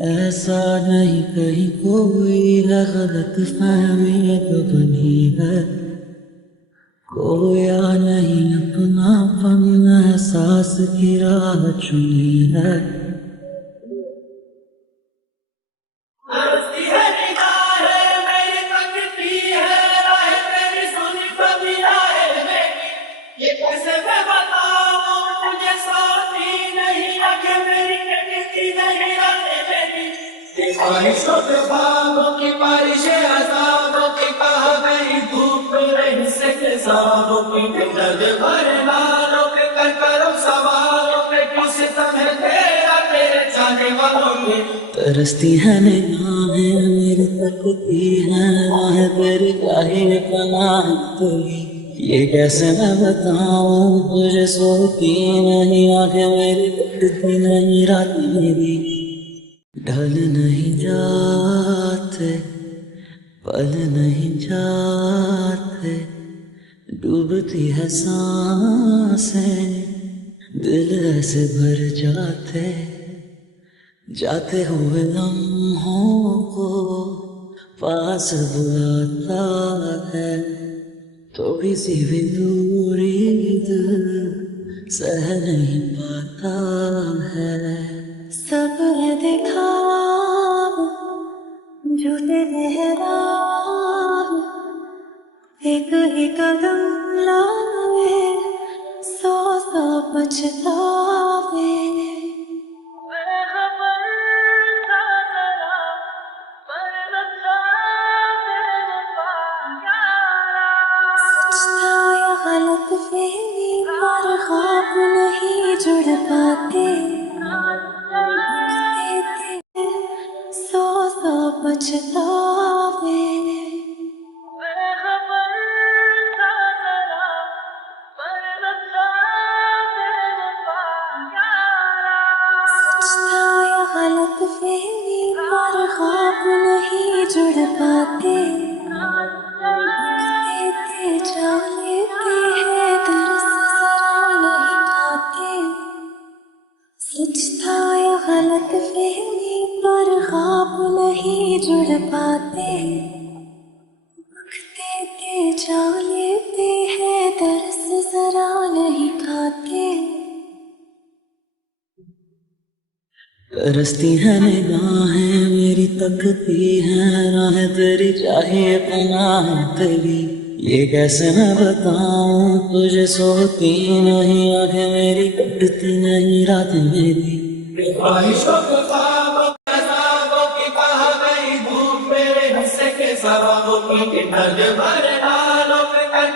ایسا نہیں کہیں کوئی ہے، غلط فہمی تو بنی ہے، کویا نہیں اپنا پن احساس کی راہ چنی ہے۔ خوابوں کی بارش عذابوں کی کہا گئی دھوپ میرے حصے کے خوابوں کی درد بھرے بالوں پہ کر کرم سوالوں پہ کیوں ستم ہے تیرا میرے جانے والوں میں۔ ترستی ہے نگاہیں میری، تکتی ہے راہیں تیری، چاہیے پناہ تیری، یہ کیسے میں بتاؤں تجھے، سوتی نہیں آنکھیں میری، کٹتی نہیں رات میری، ڈھل نہیں جاتے پل نہیں جاتے، ڈوبتی ہے سانسیں دل ایسے بھر جاتے، جاتے ہوئے لمحوں کو پاس بلاتا ہے، تھوڑی سی بھی دوری دل سہ نہیں پاتا ہے۔ سب ہے دکھاوا جھوٹے محراب، ایک ہی قدم لاوے سو سو پچھتاوے، غلط فہمی پر خواب نہیں جڑ پاتے، دیتے سو سو پچھتاوے، غلط فہمی پر خواب نہیں جڑ پاتے، دیتے جا لیتے ہیں درس ذرا نہیں کھاتے، سچ تھا یا غلط فہمی پر خواب نہیں جڑ پاتے، وقت دیتے جا لیتے ہیں درس ذرا نہیں کھاتے۔ ترستی ہے نگاہیں میری، تکتی ہے راہیں تیری، چاہیے پناہ تیری، یہ کیسے میں بتاؤں تجھے، سوتی نہیں آنکھیں میری، کٹتی نہیں رات میری، خواہشوں کے خوابوں کے عذابوں کی کہا گئی دھوپ میرے حصے کے خوابوں کی درد بھرے بالوں پہ کر